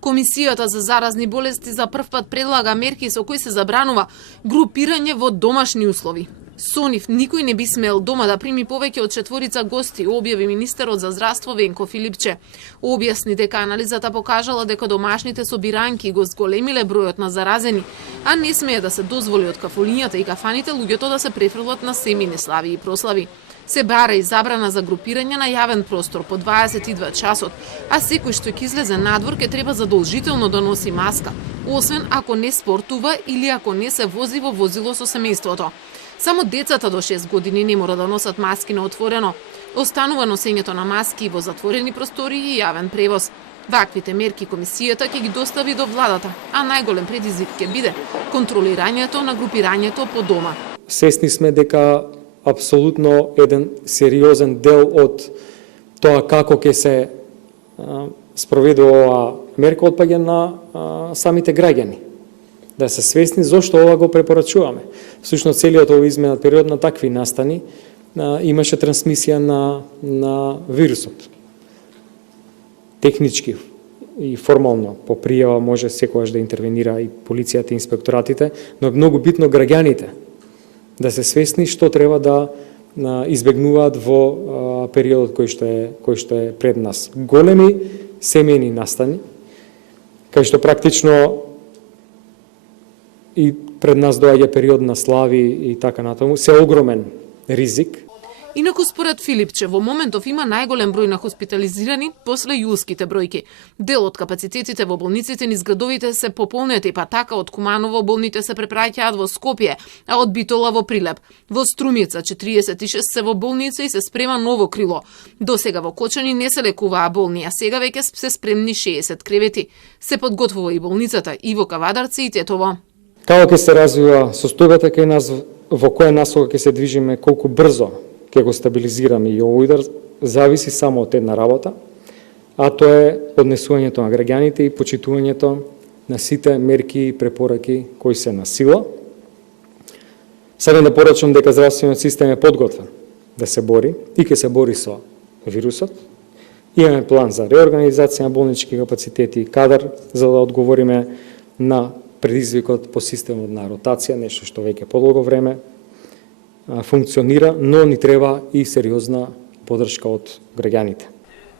Комисијата за заразни болести за прв пат предлага мерки со кои се забранува групирање во домашни услови. Со нив никој не би смел дома да прими повеќе од 4 гости, објави министерот за здравство Венко Филипче. Објасни дека анализата покажала дека домашните собиранки го зголемиле бројот на заразени, а не смее да се дозволи од кафулињата и кафаните луѓето да се префрлат на семејни слави и прослави. Се бара и забрана за групирање на јавен простор по 22 часот, а секој што ќе излезе надвор ќе треба задолжително да носи маска, освен ако не спортува или ако не се вози во возило со семејството. Само децата до 6 години не мора да носат маски на отворено. Останува носењето на маски во затворени простории и јавен превоз. Ваквите мерки комисијата ќе ги достави до владата, а најголем предизвик ќе биде контролирањето на групирањето по дома. Свесни сме дека апсолутно еден сериозен дел од тоа како ќе се спроведе ова мерка отпаѓа на самите граѓани. Да се свесни зошто ова го препорачуваме. Всушност целиот овој изменат период на такви настани имаше трансмисија на вирусот. Технички и формално по пријава може секогаш да интервенира и полицијата и инспекторатите, но е многу битно граѓаните да се свесни што треба да избегнуваат во периодот кој што е пред нас. Големи семејни настани, кај што практично и пред нас доаѓа период на слави и така натаму, се огромен ризик. Инаку според Филипче, во моментов има најголем број на хоспитализирани после јулските бројки. Дел од капацитетите во болниците низ градовите се пополнети, па така од Куманово болните се препраќаат во Скопје, а од Битола во Прилеп. Во Струмица 46 се во болница и се спрема ново крило. До сега во Кочани не се лекуваа болни, а сега веќе се спремни 60 кревети. Се подготвува и болницата и во Кавадарци и Тетово. Како ќе се развива состојбата кај нас, во која насока ќе се движиме, колку брзо ќе го стабилизираме и овој удар, зависи само од една работа, а тоа е однесувањето на граѓаните и почитувањето на сите мерки и препораки кои се на сила. Сакам да порачам дека здравствениот систем е подготвен да се бори и ќе се бори со вирусот. Имаме план за реорганизација на болнички капацитети и кадар за да одговориме на предизвикот по системот на ротација, нешто што веќе подолго време функционира, но ни треба и сериозна поддршка од граѓаните.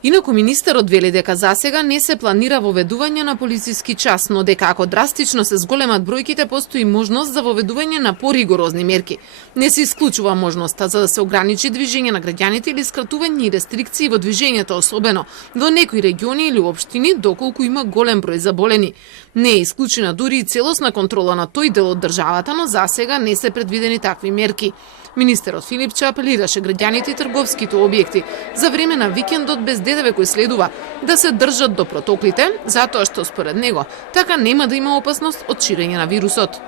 Инаку министерот вели дека засега не се планира воведување на полициски час, но дека ако драстично се зголемат бројките, постои можност за воведување на поригорозни мерки. Не се исклучува можноста за да се ограничи движење на граѓаните или скратување и рестрикции во движењето, особено во некои региони или општини, доколку има голем број заболени. Не е исклучена дури и целосна контрола на тој дел од државата, но засега не се предвидени такви мерки. Министерот Филипче апелираше граѓаните и трговските објекти за време на викендот без ДДВ кој следува да се држат до протоклите, затоа што според него така нема да има опасност од ширење на вирусот.